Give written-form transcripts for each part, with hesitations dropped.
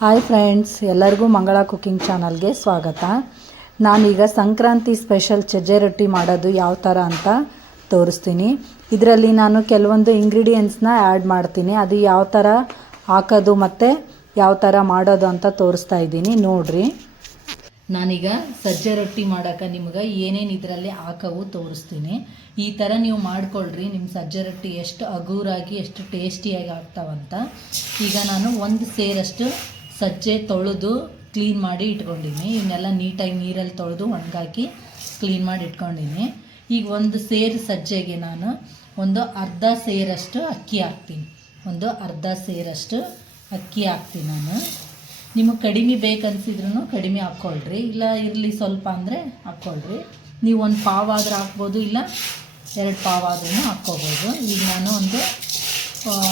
Hi friends, ಎಲ್ಲರಿಗೂ ಮಂಗಳ cooking ಚಾನಲ್ಗೆ ಸ್ವಾಗತ. ನಾನೀಗ ಸಂಕ್ರಾಂತಿ ಸ್ಪೆಷಲ್ ಸಜ್ಜೆ ರೊಟ್ಟಿ ಮಾಡೋದು ಯಾವ ಥರ ಅಂತ ತೋರಿಸ್ತೀನಿ. ಇದರಲ್ಲಿ ನಾನು ಕೆಲವೊಂದು ಇಂಗ್ರೀಡಿಯೆಂಟ್ಸ್ನ ಆ್ಯಡ್ ಮಾಡ್ತೀನಿ. ಅದು ಯಾವ ಥರ ಹಾಕೋದು ಮತ್ತು ಯಾವ ಥರ ಮಾಡೋದು ಅಂತ ತೋರಿಸ್ತಾ ಇದ್ದೀನಿ, ನೋಡಿರಿ. ನಾನೀಗ ಸಜ್ಜೆ ರೊಟ್ಟಿ ಮಾಡೋಕೆ ನಿಮ್ಗೆ ಏನೇನು ಇದರಲ್ಲಿ ಹಾಕೋವು ತೋರಿಸ್ತೀನಿ. ಈ ಥರ ನೀವು ಮಾಡ್ಕೊಳ್ರಿ, ನಿಮ್ಮ ಸಜ್ಜೆ ರೊಟ್ಟಿ ಎಷ್ಟು ಹಗೂರಾಗಿ ಎಷ್ಟು ಟೇಸ್ಟಿಯಾಗಿ ಆಗ್ತಾವಂತ. ಈಗ ನಾನು ಒಂದು ಸೇರಷ್ಟು ಸಜ್ಜೆ ತೊಳೆದು ಕ್ಲೀನ್ ಮಾಡಿ ಇಟ್ಕೊಂಡಿನಿ. ಇವನ್ನೆಲ್ಲ ನೀಟಾಗಿ ನೀರಲ್ಲಿ ತೊಳೆದು ಒಣಗಾಕಿ ಕ್ಲೀನ್ ಮಾಡಿ ಇಟ್ಕೊಂಡಿನಿ. ಈಗ ಒಂದು ಸೇರು ಸಜ್ಜೆಗೆ ನಾನು ಒಂದು ಅರ್ಧ ಸೇರಷ್ಟು ಅಕ್ಕಿ ಹಾಕ್ತೀನಿ. ನಾನು. ನಿಮಗೆ ಕಡಿಮೆ ಬೇಕನ್ಸಿದ್ರೂ ಕಡಿಮೆ ಹಾಕ್ಕೊಳ್ರಿ, ಇಲ್ಲ ಇರಲಿ ಸ್ವಲ್ಪ ಅಂದರೆ ಹಾಕ್ಕೊಳ್ರಿ. ನೀವು ಒಂದು ಪಾವ್ ಆದರೂ ಹಾಕ್ಬೋದು, ಇಲ್ಲ 2 ಪಾವ್ ಆದ್ರೂ ಹಾಕ್ಕೋಬೋದು. ಈಗ ನಾನು ಒಂದು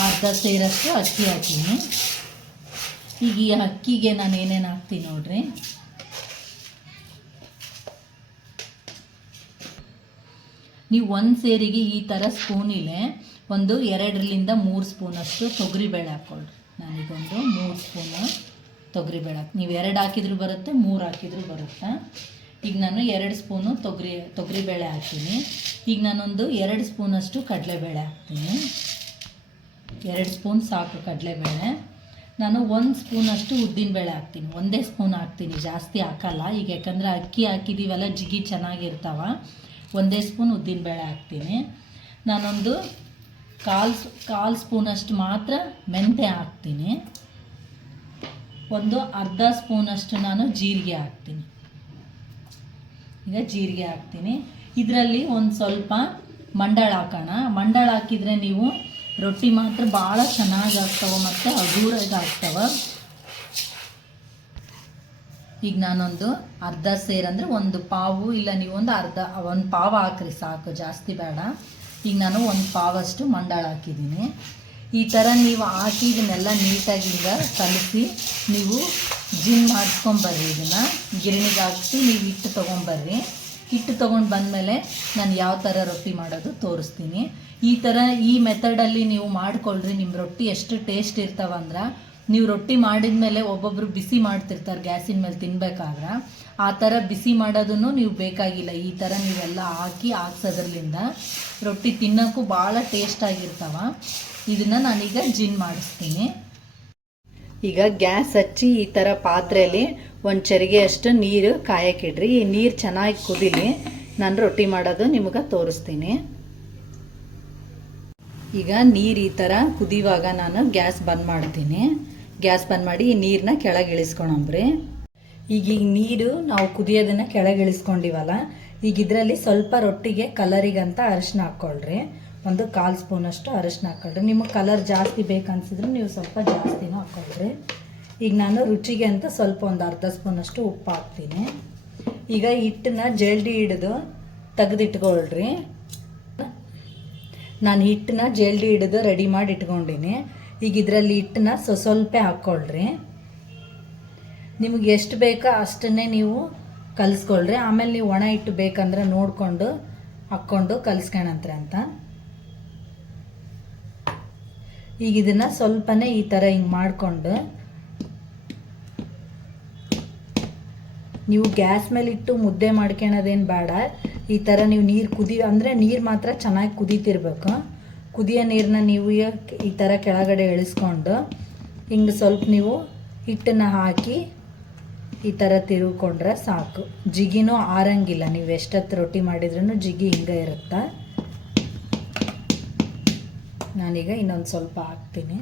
ಅರ್ಧ ಸೇರಷ್ಟು ಅಕ್ಕಿ ಹಾಕೀನಿ. ಈಗ ಈ ಅಕ್ಕಿಗೆ ನಾನು ಏನೇನು ಹಾಕ್ತೀನಿ ನೋಡ್ರಿ. ನೀವು ಒಂದು ಸೇರಿಗೆ ಈ ಥರ ಸ್ಪೂನಿಲೆ ಒಂದು 2-3 ಸ್ಪೂನಷ್ಟು ತೊಗರಿಬೇಳೆ ಹಾಕ್ಕೊಳ್ರಿ. ನಾನೀಗೊಂದು 3 ಸ್ಪೂನು ತೊಗರಿಬೇಳೆ ನೀವು 2 ಹಾಕಿದರೂ ಬರುತ್ತೆ, 3 ಹಾಕಿದರೂ ಬರುತ್ತೆ. ಈಗ ನಾನು 2 ಸ್ಪೂನು ತೊಗರಿಬೇಳೆ ಹಾಕ್ತೀನಿ. ಈಗ ನಾನೊಂದು 2 ಸ್ಪೂನಷ್ಟು ಕಡಲೆಬೇಳೆ ಹಾಕ್ತೀನಿ. 2 ಸ್ಪೂನ್ ಸಾಕು ಕಡಲೆಬೇಳೆ. ನಾನು 1 ಸ್ಪೂನಷ್ಟು ಉದ್ದಿನಬೇಳೆ ಹಾಕ್ತೀನಿ. ಒಂದೇ ಸ್ಪೂನ್ ಹಾಕ್ತೀನಿ, ಜಾಸ್ತಿ ಹಾಕಲ್ಲ. ಈಗ ಯಾಕಂದರೆ ಅಕ್ಕಿ ಹಾಕಿದ್ದೀವಲ್ಲ, ಜಿಗಿ ಚೆನ್ನಾಗಿರ್ತಾವ. ಒಂದೇ ಸ್ಪೂನ್ ಉದ್ದಿನಬೇಳೆ ಹಾಕ್ತೀನಿ. ನಾನೊಂದು ಕಾಲು ಸ್ಪೂನಷ್ಟು ಮಾತ್ರ ಮೆಂತ್ಯ ಹಾಕ್ತೀನಿ. ಒಂದು ಅರ್ಧ ಸ್ಪೂನಷ್ಟು ನಾನು ಜೀರಿಗೆ ಹಾಕ್ತೀನಿ. ಈಗ ಜೀರಿಗೆ ಹಾಕ್ತೀನಿ. ಇದರಲ್ಲಿ ಒಂದು ಸ್ವಲ್ಪ ಮಂಡಾಳ ಹಾಕೋಣ. ಮಂಡಾಳ ಹಾಕಿದರೆ ನೀವು ರೊಟ್ಟಿ ಮಾತ್ರ ಭಾಳ ಚೆನ್ನಾಗಿ ಆಗ್ತಾವೆ ಮತ್ತು ಹಗೂರಾಗಿ ಆಗ್ತಾವೆ. ಈಗ ನಾನೊಂದು ಅರ್ಧ ಸೇರಂದರೆ ಒಂದು ಪಾವು, ಇಲ್ಲ ನೀವು ಒಂದು ಪಾವು ಹಾಕ್ರಿ ಸಾಕು, ಜಾಸ್ತಿ ಬೇಡ. ಈಗ ನಾನು ಒಂದು ಪಾವಷ್ಟು ಮಂಡಾಳ ಹಾಕಿದ್ದೀನಿ. ಈ ಥರ ನೀವು ಹಾಕಿ ಇದನ್ನೆಲ್ಲ ನೀಟಾಗಿ ಹಿಂಗೆ ಕಲಸಿ ನೀವು ಜಿನ್ ಮಾಡಿಸ್ಕೊಂಬರ್ರಿ. ಇದನ್ನು ಗಿರಣಿಗೆ ಹಾಕಿ ನೀವು ಹಿಟ್ಟು ತೊಗೊಂಬರ್ರಿ. ಹಿಟ್ಟು ತೊಗೊಂಡು ಬಂದಮೇಲೆ ನಾನು ಯಾವ ಥರ ರೊಟ್ಟಿ ಮಾಡೋದು ತೋರಿಸ್ತೀನಿ. ಈ ಥರ ಈ ಮೆಥಡಲ್ಲಿ ನೀವು ಮಾಡ್ಕೊಳ್ರಿ. ನಿಮ್ಮ ರೊಟ್ಟಿ ಎಷ್ಟು ಟೇಸ್ಟ್ ಇರ್ತಾವಂದ್ರೆ, ನೀವು ರೊಟ್ಟಿ ಮಾಡಿದ ಮೇಲೆ ಒಬ್ಬೊಬ್ಬರು ಬಿಸಿ ಮಾಡ್ತಿರ್ತಾರೆ ಗ್ಯಾಸಿನ ಮೇಲೆ ತಿನ್ಬೇಕಾದ್ರೆ, ಆ ಥರ ಬಿಸಿ ಮಾಡೋದನ್ನು ನೀವು ಬೇಕಾಗಿಲ್ಲ. ಈ ಥರ ನೀವೆಲ್ಲ ಹಾಕ್ಸೋದ್ರಲ್ಲಿಂದ ರೊಟ್ಟಿ ತಿನ್ನೋಕ್ಕೂ ಭಾಳ ಟೇಸ್ಟಾಗಿರ್ತಾವ. ಇದನ್ನು ನಾನೀಗ ಜಿನ್ ಮಾಡಿಸ್ತೀನಿ. ಈಗ ಗ್ಯಾಸ್ ಹಚ್ಚಿ ಈ ಥರ ಪಾತ್ರೆಯಲ್ಲಿ ಒಂದು ಚರಿಗೆ ಅಷ್ಟು ನೀರು ಕಾಯಕ್ಕಿಡ್ರಿ. ಈ ನೀರು ಚೆನ್ನಾಗಿ ಕುದೀಲಿ, ನಾನು ರೊಟ್ಟಿ ಮಾಡೋದು ನಿಮಗೆ ತೋರಿಸ್ತೀನಿ. ಈಗ ನೀರು ಈ ಥರ ಕುದಿಯುವಾಗ ನಾನು ಗ್ಯಾಸ್ ಬಂದ್ ಮಾಡ್ತೀನಿ. ಗ್ಯಾಸ್ ಬಂದ್ ಮಾಡಿ ಈ ನೀರನ್ನ ಕೆಳಗೆ ಇಳಿಸ್ಕೊಳಂಬ್ರಿ. ಈಗ ನೀರು ನಾವು ಕುದಿಯೋದನ್ನು ಕೆಳಗೆ ಇಳಿಸ್ಕೊಂಡಿವಲ್ಲ, ಈಗ ಇದರಲ್ಲಿ ಸ್ವಲ್ಪ ರೊಟ್ಟಿಗೆ ಕಲರಿಗಂತ ಅರಿಶಿನ ಹಾಕ್ಕೊಳ್ರಿ. ಒಂದು 1/4 ಸ್ಪೂನಷ್ಟು ಅರಿಶಿನ ಹಾಕ್ಕೊಳ್ರಿ. ನಿಮಗೆ ಕಲರ್ ಜಾಸ್ತಿ ಬೇಕನ್ಸಿದ್ರೆ ನೀವು ಸ್ವಲ್ಪ ಜಾಸ್ತಿನೂ ಹಾಕ್ಕೊಳ್ರಿ. ಈಗ ನಾನು ರುಚಿಗೆ ಅಂತ ಸ್ವಲ್ಪ ಒಂದು ಅರ್ಧ ಸ್ಪೂನಷ್ಟು ಉಪ್ಪು ಹಾಕ್ತೀನಿ. ಈಗ ಹಿಟ್ಟನ್ನ ಜಲ್ದಿ ಹಿಡಿದು ತೆಗೆದಿಟ್ಕೊಳ್ರಿ. ನಾನು ಹಿಟ್ಟನ್ನ ಜಲ್ದಿ ಹಿಡಿದು ರೆಡಿ ಮಾಡಿ ಇಟ್ಕೊಂಡಿನಿ. ಈಗ ಇದರಲ್ಲಿ ಹಿಟ್ಟನ್ನ ಸ್ವಲ್ಪ ಹಾಕ್ಕೊಳ್ರಿ. ನಿಮಗೆ ಎಷ್ಟು ಬೇಕೋ ಅಷ್ಟನ್ನೇ ನೀವು ಕಲಿಸ್ಕೊಳ್ರಿ. ಆಮೇಲೆ ನೀವು ಒಣ ಹಿಟ್ಟು ಬೇಕಂದ್ರೆ ನೋಡಿಕೊಂಡು ಹಾಕ್ಕೊಂಡು ಕಲಿಸ್ಕೊಳಂತ್ರಿ ಅಂತ. ಈಗ ಇದನ್ನು ಸ್ವಲ್ಪನೇ ಈ ಥರ ಹಿಂಗೆ ಮಾಡಿಕೊಂಡು ನೀವು ಗ್ಯಾಸ್ ಮೇಲೆ ಇಟ್ಟು ಮುದ್ದೆ ಮಾಡ್ಕೊಳೋದೇನು ಬೇಡ. ಈ ಥರ ನೀವು ನೀರು ಮಾತ್ರ ಚೆನ್ನಾಗಿ ಕುದೀತಿರ್ಬೇಕು. ಕುದಿಯೋ ನೀರನ್ನ ನೀವು ಈ ಥರ ಕೆಳಗಡೆ ಇಳಿಸ್ಕೊಂಡು ಹಿಂಗೆ ಸ್ವಲ್ಪ ನೀವು ಹಿಟ್ಟನ್ನು ಹಾಕಿ ಈ ಥರ ತಿರುಗಿಕೊಂಡ್ರೆ ಸಾಕು. ಜಿಗಿನೂ ಆರಂಗಿಲ್ಲ. ನೀವು ಎಷ್ಟೊತ್ತು ರೊಟ್ಟಿ ಮಾಡಿದ್ರೂ ಜಿಗಿ ಹಿಂಗೆ ಇರುತ್ತೆ. ನಾನೀಗ ಇನ್ನೊಂದು ಸ್ವಲ್ಪ ಹಾಕ್ತೀನಿ.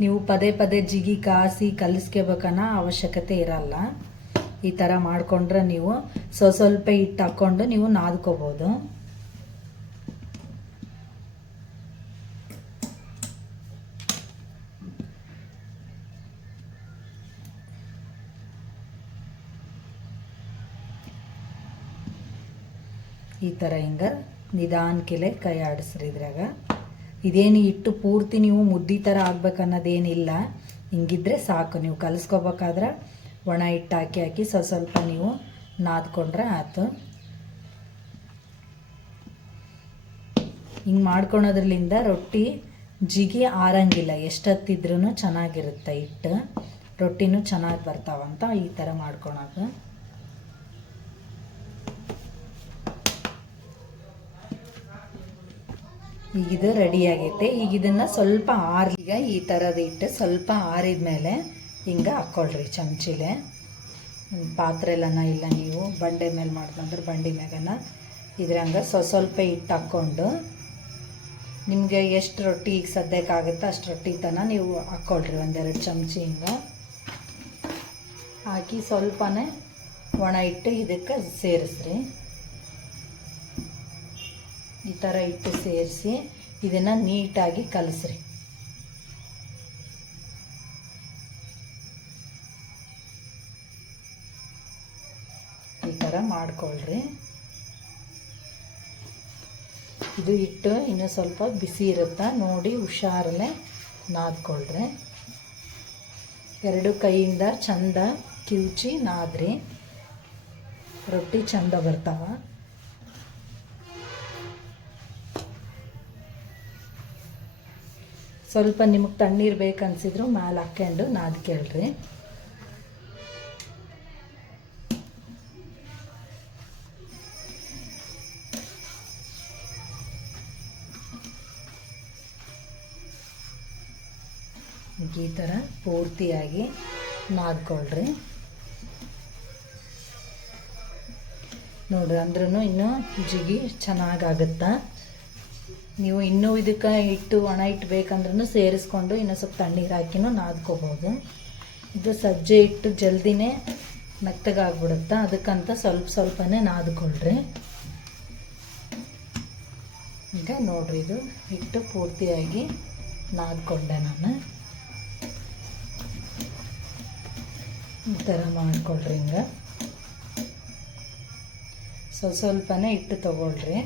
ನೀವು ಪದೇ ಪದೇ ಜಿಗಿ ಕಾಸಿ ಕಲಿಸ್ಕೋಬೇಕನ್ನೋ ಅವಶ್ಯಕತೆ ಇರಲ್ಲ. ಈ ಥರ ಮಾಡಿಕೊಂಡ್ರೆ ನೀವು ಸ್ವಲ್ಪ ಹಿಟ್ಟು ಹಾಕ್ಕೊಂಡು ನೀವು ನಾದ್ಕೋಬೋದು. ಈ ಥರ ಹಿಂಗೆ ನಿಧಾನಕ್ಕೆಲೆ ಕೈ ಆಡಿಸ್ರಿ. ಇದ್ರಾಗ ಇದೇನು ಹಿಟ್ಟು ಪೂರ್ತಿ ನೀವು ಮುದ್ದೆ ಥರ ಆಗ್ಬೇಕನ್ನೋದೇನಿಲ್ಲ. ಹಿಂಗಿದ್ರೆ ಸಾಕು. ನೀವು ಕಲಿಸ್ಕೋಬೇಕಾದ್ರೆ ಒಣ ಹಿಟ್ಟು ಹಾಕಿ ಸ್ವಲ್ಪ ನೀವು ನಾದ್ಕೊಂಡ್ರೆ ಆಯ್ತು. ಹಿಂಗೆ ಮಾಡ್ಕೊಳೋದ್ರಲ್ಲಿಂದ ರೊಟ್ಟಿ ಜಿಗಿ ಆರಂಗಿಲ್ಲ, ಎಷ್ಟೊತ್ತಿದ್ರೂ ಚೆನ್ನಾಗಿರುತ್ತೆ ಹಿಟ್ಟು, ರೊಟ್ಟಿನೂ ಚೆನ್ನಾಗಿ ಬರ್ತಾವಂತ ಈ ಥರ ಮಾಡ್ಕೊಳೋದು. ಈಗ ಇದು ರೆಡಿಯಾಗೈತೆ. ಈಗ ಇದನ್ನು ಸ್ವಲ್ಪ ಈಗ ಈ ಥರದ ಹಿಟ್ಟು ಸ್ವಲ್ಪ ಆರಿದ ಮೇಲೆ ಹಿಂಗೆ ಹಾಕ್ಕೊಳ್ರಿ ಚಮಚಿಲೆ. ಪಾತ್ರೆಲನ ಇಲ್ಲ ನೀವು ಬಂಡೆ ಮೇಲೆ ಮಾಡ್ಕೊಂಡ್ರೆ ಬಂಡಿ ಮ್ಯಾಗನ ಇದ್ರಂಗೆ ಸ್ವಲ್ಪ ಹಿಟ್ಟು ಹಾಕ್ಕೊಂಡು ನಿಮಗೆ ಎಷ್ಟು ರೊಟ್ಟಿ ಈಗ ಸದ್ಯಕ್ಕಾಗುತ್ತೋ ಅಷ್ಟು ರೊಟ್ಟಿ ತನಕ ನೀವು ಹಾಕ್ಕೊಳ್ರಿ. ಒಂದೆರಡು ಚಮಚಿ ಹಿಂಗೆ ಹಾಕಿ ಸ್ವಲ್ಪನೇ ಒಣ ಹಿಟ್ಟು ಇದಕ್ಕೆ ಸೇರಿಸ್ರಿ. ಈ ಥರ ಹಿಟ್ಟು ಸೇರಿಸಿ ಇದನ್ನು ನೀಟಾಗಿ ಕಲಸ್ರಿ. ಈ ಥರ ಮಾಡ್ಕೊಳ್ರಿ. ಇದು ಹಿಟ್ಟು ಇನ್ನೂ ಸ್ವಲ್ಪ ಬಿಸಿ ಇರುತ್ತಾ ನೋಡಿ ಹುಷಾರಲ್ಲೇ ನಾದ್ಕೊಳ್ರಿ. ಎರಡು ಕೈಯಿಂದ ಚಂದ ಕಿವುಚಿ ನಾದ್ರಿ, ರೊಟ್ಟಿ ಚಂದ ಬರ್ತಾವ. ಸ್ವಲ್ಪ ನಿಮಗೆ ತಣ್ಣೀರು ಬೇಕನ್ಸಿದ್ರು ಮ್ಯಾಲೆ ಹಾಕ್ಕೊಂಡು ನಾದ್ಕೇಳ್ರಿ. ಈ ಥರ ಪೂರ್ತಿಯಾಗಿ ನಾದ್ಕೊಳ್ರಿ. ನೋಡ್ರಿ ಅಂದ್ರೂ ಇನ್ನೂ ಜಿಗಿ ಚೆನ್ನಾಗಾಗುತ್ತಾ. ನೀವು ಇನ್ನೂ ಇದಕ್ಕೆ ಹಿಟ್ಟು ಒಣ ಹಿಟ್ಟು ಬೇಕಂದ್ರೂ ಸೇರಿಸ್ಕೊಂಡು ಇನ್ನೂ ಸ್ವಲ್ಪ ತಣ್ಣೀರು ಹಾಕಿನೂ ನಾದ್ಕೋಬೋದು. ಇದು ಸಜ್ಜೆ ಹಿಟ್ಟು ಜಲ್ದಿನೇ ಮೆತ್ತಗಾಗ್ಬಿಡುತ್ತಾ, ಅದಕ್ಕಂತ ಸ್ವಲ್ಪನೇ ನಾದ್ಕೊಳ್ರಿ. ಈಗ ನೋಡ್ರಿ ಇದು ಹಿಟ್ಟು ಪೂರ್ತಿಯಾಗಿ ನಾದ್ಕೊಂಡೆ ನಾನು. ಈ ಥರ ಮಾಡ್ಕೊಳ್ರಿ. ಹಿಂಗೆ ಸ್ವಲ್ಪನೇ ಹಿಟ್ಟು ತೊಗೊಳ್ರಿ.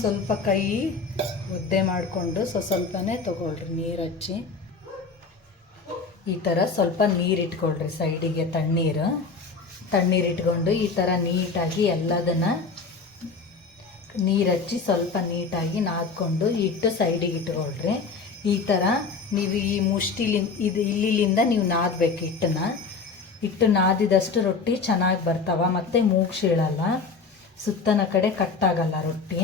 ಸ್ವಲ್ಪ ಕೈ ಒದ್ದೆ ಮಾಡಿಕೊಂಡು ಸ್ವಲ್ಪನೇ ತೊಗೊಳ್ರಿ. ನೀರು ಹಚ್ಚಿ ಈ ಥರ ಸ್ವಲ್ಪ ನೀರು ಇಟ್ಕೊಳ್ರಿ ಸೈಡಿಗೆ. ತಣ್ಣೀರು ಇಟ್ಕೊಂಡು ಈ ಥರ ನೀಟಾಗಿ ಎಲ್ಲದನ್ನು ನೀರು ಹಚ್ಚಿ ಸ್ವಲ್ಪ ನೀಟಾಗಿ ನಾದ್ಕೊಂಡು ಹಿಟ್ಟು ಸೈಡಿಗೆ ಇಟ್ಕೊಳ್ರಿ. ಈ ಥರ ನೀವು ಈ ಇಲ್ಲಿಂದ ನೀವು ನಾದಬೇಕು. ಹಿಟ್ಟು ನಾದಿದಷ್ಟು ರೊಟ್ಟಿ ಚೆನ್ನಾಗಿ ಬರ್ತಾವ, ಮತ್ತು ಮೂಗು ಸೀಳಲ್ಲ, ಸುತ್ತನ ಕಡೆ ಕಟ್ಟಾಗಲ್ಲ, ರೊಟ್ಟಿ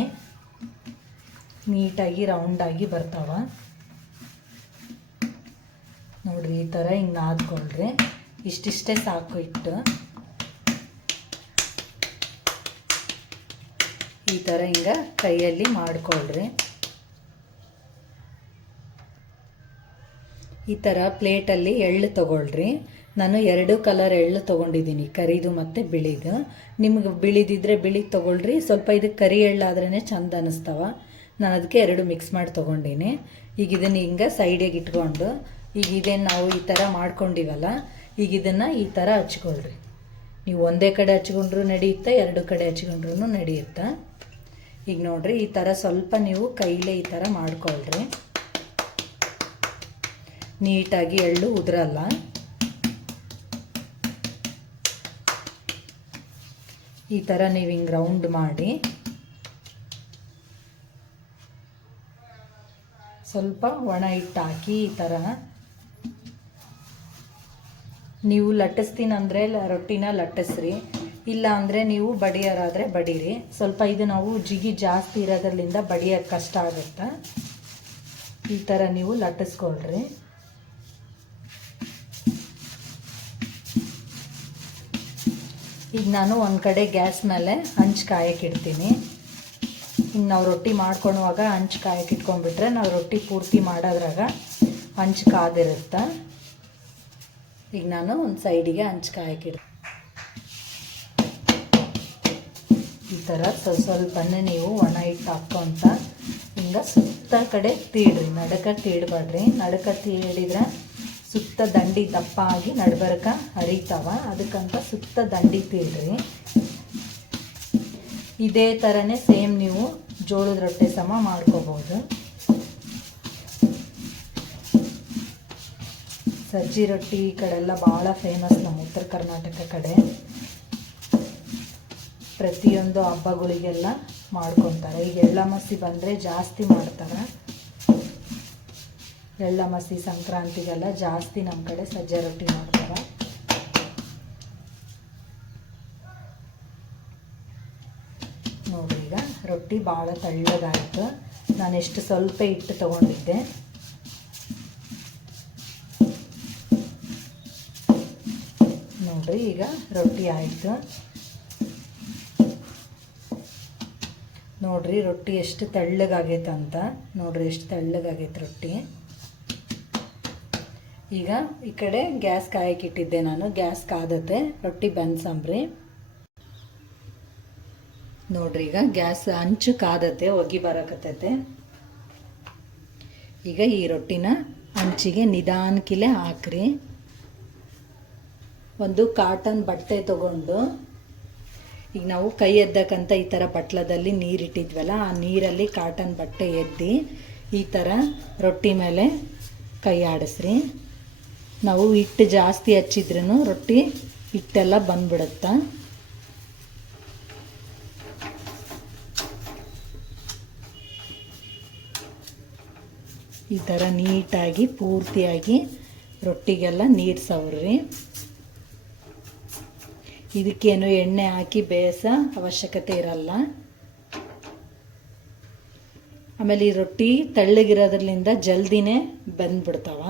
ನೀಟಾಗಿ ರೌಂಡಾಗಿ ಬರ್ತಾವ. ನೋಡ್ರಿ ಈ ಥರ ಹಿಂಗೆ ನಾದ್ಕೊಳ್ರಿ. ಇಷ್ಟಿಷ್ಟೇ ಸಾಕು ಹಿಟ್ಟು. ಈ ಥರ ಹಿಂಗೆ ಕೈಯಲ್ಲಿ ಮಾಡ್ಕೊಳ್ರಿ. ಈ ಥರ ಪ್ಲೇಟಲ್ಲಿ ಎಳ್ಳು ತೊಗೊಳ್ರಿ. ನಾನು 2 ಕಲರ್ ಎಳ್ಳು ತೊಗೊಂಡಿದ್ದೀನಿ, ಕರಿದು ಮತ್ತು ಬಿಳಿದು. ನಿಮ್ಗೆ ಬಿಳಿದಿದ್ರೆ ಬಿಳಿದು ತೊಗೊಳ್ರಿ. ಸ್ವಲ್ಪ ಇದಕ್ಕೆ ಕರಿ ಎಳ್ಳಾದ್ರೇ ಚಂದ ಅನ್ನಿಸ್ತಾವ. ನಾನು ಅದಕ್ಕೆ 2 ಮಿಕ್ಸ್ ಮಾಡಿ ತೊಗೊಂಡಿನಿ. ಈಗ ಇದನ್ನು ಹಿಂಗೆ ಸೈಡಿಗೆ ಇಟ್ಕೊಂಡು ಈಗ ಇದೇನು ನಾವು ಈ ಥರ ಮಾಡ್ಕೊಂಡಿವಲ್ಲ, ಈಗ ಇದನ್ನು ಈ ಥರ ಹಚ್ಕೊಳ್ರಿ. ನೀವು ಒಂದೇ ಕಡೆ ಹಚ್ಕೊಂಡ್ರೂ ನಡೆಯುತ್ತೆ, 2 ಕಡೆ ಹಚ್ಕೊಂಡ್ರೂ ನಡೆಯುತ್ತೆ. ಈಗ ನೋಡ್ರಿ ಈ ಥರ ಸ್ವಲ್ಪ ನೀವು ಕೈಲೇ ಈ ಥರ ಮಾಡ್ಕೊಳ್ರಿ. ನೀಟಾಗಿ ಎಳ್ಳು ಉದುರಲ್ಲ. ಈ ಥರ ನೀವು ಹಿಂಗೆ ರೌಂಡ್ ಮಾಡಿ ಸ್ವಲ್ಪ ಒಣ ಹಿಟ್ಟು ಹಾಕಿ ಈ ಥರ ನೀವು ಲಟ್ಟಿಸ್ತೀನಂದರೆ ರೊಟ್ಟಿನ ಲಟ್ಟಿಸ್ರಿ. ಇಲ್ಲ ಅಂದರೆ ನೀವು ಬಡಿಯೋರಾದರೆ ಬಡೀರಿ. ಸ್ವಲ್ಪ ಇದು ನಾವು ಜಿಗಿ ಜಾಸ್ತಿ ಇರೋದ್ರಿಂದ ಬಡಿಯೋಕ್ಕೆ ಕಷ್ಟ ಆಗುತ್ತೆ. ಈ ಥರ ನೀವು ಲಟ್ಟಿಸ್ಕೊಳ್ರಿ. ಈಗ ನಾನು ಒಂದು ಕಡೆ ಗ್ಯಾಸ್ ಮೇಲೆ ಹಂಚು ಕಾಯಕ್ಕೆ ಇಡ್ತೀನಿ. ಈಗ ನಾವು ರೊಟ್ಟಿ ಮಾಡ್ಕೊಳುವಾಗ ಹಂಚು ಕಾಯಕ್ಕೆ ಇಟ್ಕೊಂಡ್ಬಿಟ್ರೆ ನಾವು ರೊಟ್ಟಿ ಪೂರ್ತಿ ಮಾಡೋದ್ರಾಗ ಹಂಚು ಕಾದಿರುತ್ತೆ. ಈಗ ನಾನು ಒಂದು ಸೈಡಿಗೆ ಹಂಚು ಕಾಯಕ್ಕೆ ಇಡ್ತೀನಿ. ಈ ಥರ ಸ್ವಲ್ಪನೇ ನೀವು ಒಣ ಹಿಟ್ಟು ಹಾಕ್ಕೊಂತ ಹಿಂಗೆ ಸುತ್ತ ಕಡೆ ತೀಡ್ರಿ. ನಡಕ ತೀಡಬೇಡ್ರಿ. ನಡಕ ತೀಡಿದ್ರೆ ಸುತ್ತ ದಂಡಿ ದಪ್ಪ ಆಗಿ ನಡ್ಬರ್ಕ ಹರಿತಾವ. ಅದಕ್ಕಂತ ಸುತ್ತ ದಂಡಿ ತೀಡ್ರಿ. ಇದೇ ಥರನೇ ಸೇಮ್ ನೀವು ಜೋಳದ ರೊಟ್ಟಿ ಸಮ ಮಾಡ್ಕೋಬೋದು. ಸಜ್ಜಿ ರೊಟ್ಟಿ ಈ ಕಡೆಲ್ಲ ಭಾಳ ಫೇಮಸ್ ನಮ್ಮ ಉತ್ತರ ಕರ್ನಾಟಕ ಕಡೆ. ಪ್ರತಿಯೊಂದು ಹಬ್ಬಗಳಿಗೆಲ್ಲ ಮಾಡ್ಕೊತಾರೆ. ಈಗ ಎಳ್ಳಮಸಿ ಬಂದರೆ ಜಾಸ್ತಿ ಮಾಡ್ತಾರೆ. ಎಳ್ಳಮಸಿ ಸಂಕ್ರಾಂತಿಗೆಲ್ಲ ಜಾಸ್ತಿ ನಮ್ಮ ಕಡೆ ಸಜ್ಜೆ ರೊಟ್ಟಿ ಮಾಡ್ತಾರೆ. ನೋಡಿ ಈಗ ರೊಟ್ಟಿ ಭಾಳ ತೆಳ್ಳಗಾಯಿತು. ನಾನು ಎಷ್ಟು ಸ್ವಲ್ಪ ಹಿಟ್ಟು ತೊಗೊಂಡಿದ್ದೆ. ನೋಡಿರಿ ಈಗ ರೊಟ್ಟಿ ಆಯಿತು. ನೋಡಿರಿ ರೊಟ್ಟಿ ಎಷ್ಟು ತೆಳ್ಳಗಾಗೈತೆ ಅಂತ. ನೋಡಿರಿ ಎಷ್ಟು ತೆಳ್ಳಗಾಗೈತೆ ರೊಟ್ಟಿ. ಈಗ ಈ ಕಡೆ ಗ್ಯಾಸ್ ಕಾಯಕ್ಕಿಟ್ಟಿದ್ದೆ ನಾನು. ಗ್ಯಾಸ್ ಕಾದತ್ತೆ, ರೊಟ್ಟಿ ಬೆನ್ಸಂಬ್ರಿ. ನೋಡ್ರಿ ಈಗ ಗ್ಯಾಸ್ ಹಂಚು ಕಾದತ್ತೆ, ಹೊಗೆ ಬರಕತ್ತೈತೆ. ಈಗ ಈ ರೊಟ್ಟಿನ ಹಂಚಿಗೆ ನಿಧಾನಕ್ಕಿಲೆ ಹಾಕ್ರಿ. ಒಂದು ಕಾಟನ್ ಬಟ್ಟೆ ತಗೊಂಡು, ಈಗ ನಾವು ಕೈ ಎದ್ದಕ್ಕಂತ ಈ ಥರ ಬಟ್ಲದಲ್ಲಿ ನೀರಿಟ್ಟಿದ್ವಲ್ಲ, ಆ ನೀರಲ್ಲಿ ಕಾಟನ್ ಬಟ್ಟೆ ಎದ್ದಿ ಈ ಥರ ರೊಟ್ಟಿ ಮೇಲೆ ಕೈ ಆಡಿಸ್ರಿ. ನಾವು ಹಿಟ್ಟು ಜಾಸ್ತಿ ಹಚ್ಚಿದ್ರೂ ರೊಟ್ಟಿ ಹಿಟ್ಟೆಲ್ಲ ಬಂದ್ಬಿಡುತ್ತೆ. ಈ ಥರ ನೀಟಾಗಿ ಪೂರ್ತಿಯಾಗಿ ರೊಟ್ಟಿಗೆಲ್ಲ ನೀರು ಸವರ್ರಿ. ಇದಕ್ಕೇನು ಎಣ್ಣೆ ಹಾಕಿ ಬೇಯಿಸೋ ಅವಶ್ಯಕತೆ ಇರಲ್ಲ. ಆಮೇಲೆ ಈ ರೊಟ್ಟಿ ತೆಳ್ಳಗಿರೋದ್ರಿಂದ ಜಲ್ದಿನೇ ಬಂದ್ಬಿಡ್ತಾವ.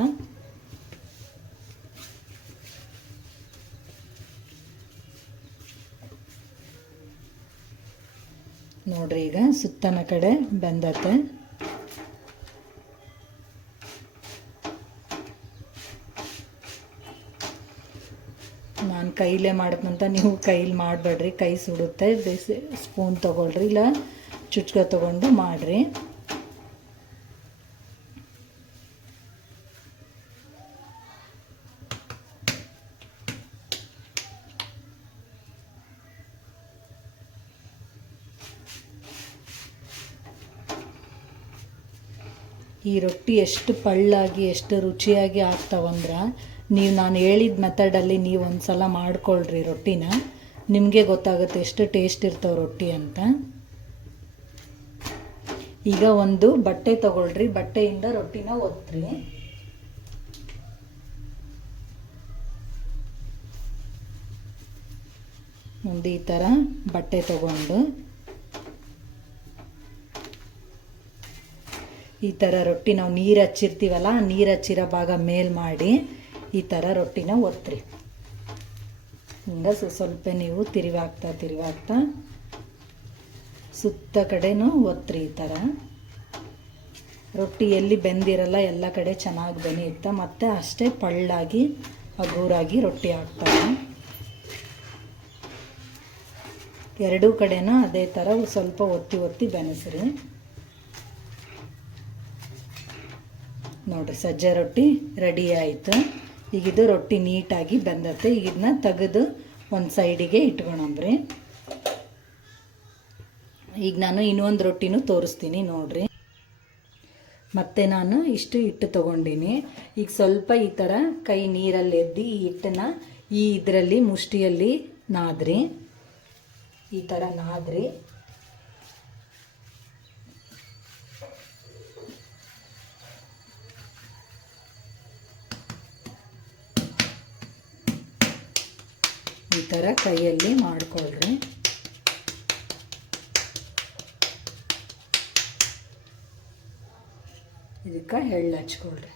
ನೋಡ್ರಿ ಈಗ ಸುತ್ತನ ಕಡೆ ಬೆಂದತ್ತೆ. ನಾನು ಕೈಲೇ ಮಾಡಕ್ಕಂತ ನೀವು ಕೈಲಿ ಮಾಡಬೇಡ್ರಿ, ಕೈ ಸುಡುತ್ತೆ. ಬೇಸಿ ಸ್ಪೂನ್ ತೊಗೊಳ್ರಿ, ಇಲ್ಲ ಚುಚ್ಕ ತೊಗೊಂಡು ಮಾಡಿರಿ. ಈ ರೊಟ್ಟಿ ಎಷ್ಟು ಪಳ್ಳಾಗಿ ಎಷ್ಟು ರುಚಿಯಾಗಿ ಆಗ್ತಾವಂದ್ರೆ, ನೀವು ನಾನು ಹೇಳಿದ ಮೆಥಡಲ್ಲಿ ನೀವು ಒಂದು ಸಲ ಮಾಡ್ಕೊಳ್ರಿ ರೊಟ್ಟಿನ, ನಿಮಗೆ ಗೊತ್ತಾಗುತ್ತೆ ಎಷ್ಟು ಟೇಸ್ಟ್ ಇರ್ತಾವೆ ರೊಟ್ಟಿ ಅಂತ. ಈಗ ಒಂದು ಬಟ್ಟೆ ತಗೊಳ್ರಿ, ಬಟ್ಟೆಯಿಂದ ರೊಟ್ಟಿನ ಒತ್ರಿ. ಒಂದು ಈ ಥರ ಬಟ್ಟೆ ತಗೊಂಡು ಈ ಥರ ರೊಟ್ಟಿ ನಾವು ನೀರು ಹಚ್ಚಿರ್ತೀವಲ್ಲ, ನೀರು ಹಚ್ಚಿರೋ ಭಾಗ ಮೇಲ್ ಮಾಡಿ ಈ ಥರ ರೊಟ್ಟಿನ ಒತ್ರಿ. ಹಿಂಗೆ ಸ್ವಲ್ಪ ನೀವು ತಿರುವಾಗ್ತಾ ಸುತ್ತ ಕಡೆನೂ ಒತ್ರಿ. ಈ ಥರ ರೊಟ್ಟಿ ಎಲ್ಲಿ ಬೆಂದಿರಲ್ಲ ಎಲ್ಲ ಕಡೆ ಚೆನ್ನಾಗಿ ಬೆನೆಯುತ್ತೆ, ಮತ್ತು ಅಷ್ಟೇ ಪಳ್ಳಾಗಿ ಹಗೂರಾಗಿ ರೊಟ್ಟಿ ಆಗ್ತವೆ. ಎರಡೂ ಕಡೆನೂ ಅದೇ ಥರ ಸ್ವಲ್ಪ ಒತ್ತಿ ಬೆನೆಸ್ರಿ. ನೋಡಿರಿ ಸಜ್ಜೆ ರೊಟ್ಟಿ ರೆಡಿ ಆಯಿತು. ಈಗ ಇದು ರೊಟ್ಟಿ ನೀಟಾಗಿ ಬೆಂದತ್ತೆ. ಈಗ ಇದನ್ನ ತೆಗೆದು ಒಂದು ಸೈಡಿಗೆ ಇಟ್ಕೊಳಂಬ್ರಿ. ಈಗ ನಾನು ಇನ್ನೊಂದು ರೊಟ್ಟಿನೂ ತೋರಿಸ್ತೀನಿ ನೋಡಿರಿ. ಮತ್ತೆ ನಾನು ಇಷ್ಟು ಹಿಟ್ಟು ತೊಗೊಂಡಿನಿ. ಈಗ ಸ್ವಲ್ಪ ಈ ಥರ ಕೈ ನೀರಲ್ಲಿ ಎದ್ದಿ ಈ ಹಿಟ್ಟನ್ನು ಇದರಲ್ಲಿ ಮುಷ್ಟಿಯಲ್ಲಿ ನಾದ್ರಿ. ಈ ಥರ ನಾದ್ರಿ. ಈ ಥರ ಕೈಯಲ್ಲಿ ಮಾಡ್ಕೊಳ್ರಿ. ಇದಕ್ಕೆ ಎಳ್ಳು ಹಚ್ಕೊಳ್ರಿ.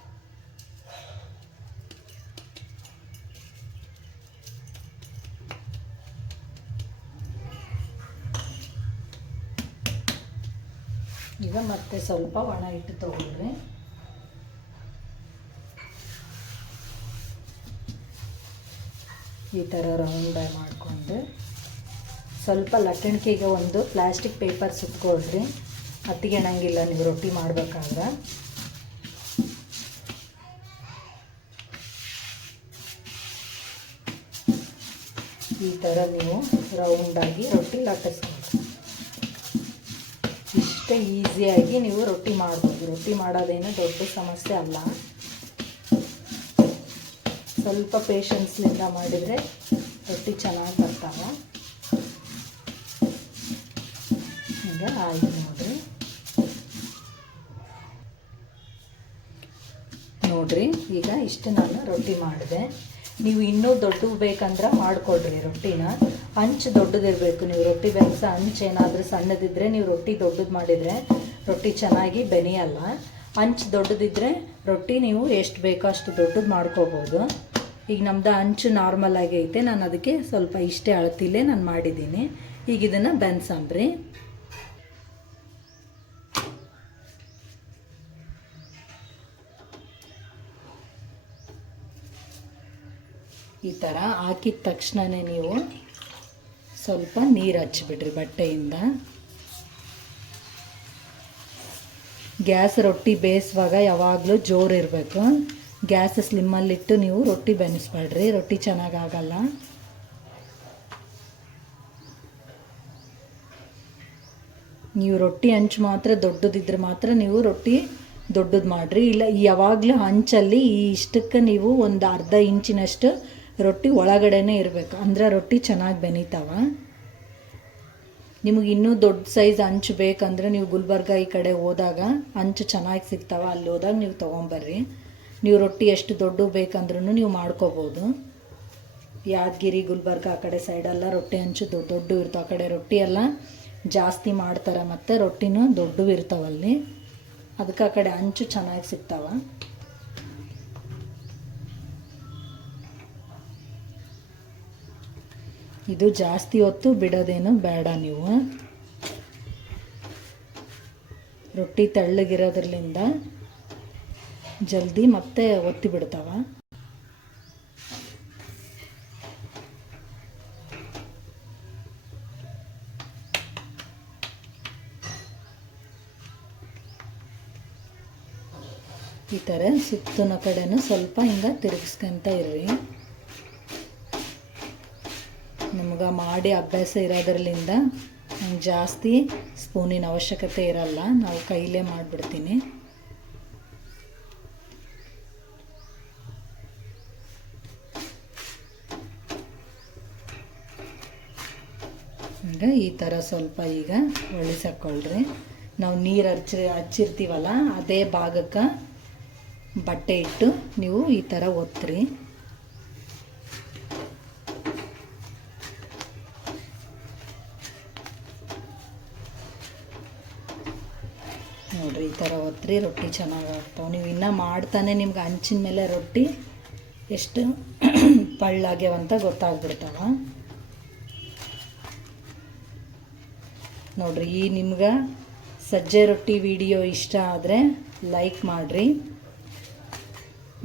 ಈಗ ಮತ್ತೆ ಸ್ವಲ್ಪ ಒಣ ಹಿಟ್ಟು ತಗೊಳ್ರಿ. ಈ ಥರ ರೌಂಡ್ ಮಾಡಿಕೊಂಡು ಸ್ವಲ್ಪ ಲಟ್ಟಣಿಕೆಗೆ ಒಂದು ಪ್ಲಾಸ್ಟಿಕ್ ಪೇಪರ್ ಸುತ್ಕೊಳ್ರಿ. ಹತ್ತಿಗೆಣಂಗಿಲ್ಲ ನೀವು ರೊಟ್ಟಿ ಮಾಡಬೇಕಾದ್ರೆ. ಈ ಥರ ನೀವು ರೌಂಡಾಗಿ ರೊಟ್ಟಿ ಲಟ್ಟಿಸ್ಕೊಳ್ರಿ. ಇಷ್ಟೇ ಈಸಿಯಾಗಿ ನೀವು ರೊಟ್ಟಿ ಮಾಡ್ಬೋದು. ರೊಟ್ಟಿ ಮಾಡೋದೇನು ದೊಡ್ಡ ಸಮಸ್ಯೆ ಅಲ್ಲ. ಸ್ವಲ್ಪ ಪೇಷನ್ಸ್ಲಿಂದ ಮಾಡಿದರೆ ರೊಟ್ಟಿ ಚೆನ್ನಾಗಿ ಬರ್ತಾವೆ. ಈಗ ಆಯಿತು ನೋಡಿರಿ. ನೋಡಿರಿ ಈಗ ಇಷ್ಟು ನಾನು ರೊಟ್ಟಿ ಮಾಡಿದೆ. ನೀವು ಇನ್ನೂ ದೊಡ್ಡದು ಬೇಕಂದ್ರೆ ಮಾಡಿಕೊಡ್ರಿ ರೊಟ್ಟಿನ. ಹಂಚು ದೊಡ್ಡದಿರಬೇಕು. ನೀವು ರೊಟ್ಟಿ ಬೆಳೆಸ ಹಂಚು ಏನಾದರೂ ಸಣ್ಣದಿದ್ದರೆ ನೀವು ರೊಟ್ಟಿ ದೊಡ್ಡದು ಮಾಡಿದರೆ ರೊಟ್ಟಿ ಚೆನ್ನಾಗಿ ಬೆನೆಯಲ್ಲ. ಹಂಚು ದೊಡ್ಡದಿದ್ದರೆ ರೊಟ್ಟಿ ನೀವು ಎಷ್ಟು ಬೇಕೋ ಅಷ್ಟು ದೊಡ್ಡದು ಮಾಡ್ಕೋಬೋದು. ಈಗ ನಮ್ಮದು ಹಂಚು ನಾರ್ಮಲ್ ಆಗಿ ಐತೆ, ನಾನು ಅದಕ್ಕೆ ಸ್ವಲ್ಪ ಇಷ್ಟೇ ಅಳತಿಲೇ ನಾನು ಮಾಡಿದ್ದೀನಿ. ಈಗ ಇದನ್ನು ಬೆನ್ಸಂಬ್ರಿ. ಈ ಥರ ಹಾಕಿದ ತಕ್ಷಣವೇ ನೀವು ಸ್ವಲ್ಪ ನೀರು ಹಚ್ಚಿಬಿಡ್ರಿ ಬಟ್ಟೆಯಿಂದ. ಗ್ಯಾಸ್ ರೊಟ್ಟಿ ಬೇಯಿಸುವಾಗ ಯಾವಾಗಲೂ ಜೋರು ಇರಬೇಕು. ಗ್ಯಾಸ್ ಸ್ಲಿಮ್ಮಲ್ಲಿಟ್ಟು ನೀವು ರೊಟ್ಟಿ ಬೆನೆಸ್ಬೇಡ್ರಿ, ರೊಟ್ಟಿ ಚೆನ್ನಾಗಾಗಲ್ಲ. ನೀವು ರೊಟ್ಟಿ ಹಂಚು ಮಾತ್ರ ದೊಡ್ಡದಿದ್ರೆ ಮಾತ್ರ ನೀವು ರೊಟ್ಟಿ ದೊಡ್ಡದು ಮಾಡಿರಿ. ಇಲ್ಲ ಯಾವಾಗಲೂ ಹಂಚಲ್ಲಿ ಈ ಇಷ್ಟಕ್ಕೆ ನೀವು ಒಂದು ಅರ್ಧ ಇಂಚಿನಷ್ಟು ರೊಟ್ಟಿ ಒಳಗಡೆನೇ ಇರಬೇಕು, ಅಂದರೆ ರೊಟ್ಟಿ ಚೆನ್ನಾಗಿ ಬೆನೀತಾವ. ನಿಮಗೆ ಇನ್ನೂ ದೊಡ್ಡ ಸೈಜ್ ಹಂಚು ಬೇಕಂದರೆ ನೀವು ಗುಲ್ಬರ್ಗ ಈ ಕಡೆ ಹೋದಾಗ ಹಂಚು ಚೆನ್ನಾಗಿ ಸಿಗ್ತಾವ, ಅಲ್ಲಿ ಹೋದಾಗ ನೀವು ತೊಗೊಂಬರ್ರಿ. ನೀವು ರೊಟ್ಟಿ ಎಷ್ಟು ದೊಡ್ಡ ಬೇಕಂದ್ರೂ ನೀವು ಮಾಡ್ಕೋಬೋದು. ಯಾದಗಿರಿ ಗುಲ್ಬರ್ಗ ಆ ಕಡೆ ಸೈಡೆಲ್ಲ ರೊಟ್ಟಿ ಹಂಚು ದೊಡ್ಡ ದೊಡ್ಡ ಇರ್ತಾವೆ. ಆ ಕಡೆ ರೊಟ್ಟಿ ಎಲ್ಲ ಜಾಸ್ತಿ ಮಾಡ್ತಾರೆ ಮತ್ತು ರೊಟ್ಟಿನೂ ದೊಡ್ಡವು ಇರ್ತಾವಲ್ಲಿ, ಅದಕ್ಕೆ ಆ ಕಡೆ ಹಂಚು ಚೆನ್ನಾಗಿ ಸಿಗ್ತಾವ. ಇದು ಜಾಸ್ತಿ ಹೊತ್ತು ಬಿಡೋದೇನು ಬೇಡ. ನೀವು ರೊಟ್ಟಿ ತೆಳ್ಳಗಿರೋದ್ರಲ್ಲಿಂದ ಜಲ್ದಿ ಮತ್ತೆ ಒತ್ತಿ ಬಿಡ್ತಾವ. ಈ ಥರ ಸುತ್ತನ ಕಡೆನೂ ಸ್ವಲ್ಪ ಹಿಂಗೆ ತಿರುಗಿಸ್ಕೊಂತ ಇರ್ರಿ. ನಮ್ಗೆ ಮಾಡಿ ಅಭ್ಯಾಸ ಇರೋದ್ರಲ್ಲಿಂದ ನಂಗೆ ಜಾಸ್ತಿ ಸ್ಪೂನಿನ ಅವಶ್ಯಕತೆ ಇರಲ್ಲ, ನಾವು ಕೈಲೇ ಮಾಡಿಬಿಡ್ತೀನಿ. ಈಗ ಈ ಥರ ಸ್ವಲ್ಪ ಈಗ ಒಳಿಸಾಕೊಳ್ಳ್ರಿ. ನಾವು ನೀರು ಹಚ್ಚಿರ್ತೀವಲ್ಲ ಅದೇ ಭಾಗಕ್ಕೆ ಬಟ್ಟೆ ಇಟ್ಟು ನೀವು ಈ ಥರ ಒತ್ತಿರಿ. ನೋಡಿರಿ ಈ ಥರ ಒತ್ತಿರಿ, ರೊಟ್ಟಿ ಚೆನ್ನಾಗಿ ಆಗ್ತಾವೆ. ನೀವು ಇನ್ನೂ ಮಾಡ್ತಾನೆ ನಿಮ್ಗೆ ಹಂಚಿನ ಮೇಲೆ ರೊಟ್ಟಿ ಎಷ್ಟು ಪಳ್ಳಾಗ್ಯವಂತ ಗೊತ್ತಾಗ್ಬಿಡ್ತಾವ. ನೋಡಿರಿ ಈ ನಿಮ್ಗೆ ಸಜ್ಜೆ ರೊಟ್ಟಿ ವಿಡಿಯೋ ಇಷ್ಟ ಆದರೆ ಲೈಕ್ ಮಾಡಿರಿ.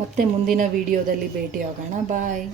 ಮತ್ತೆ ಮುಂದಿನ ವಿಡಿಯೋದಲ್ಲಿ ಭೇಟಿ ಆಗೋಣ. ಬಾಯ್.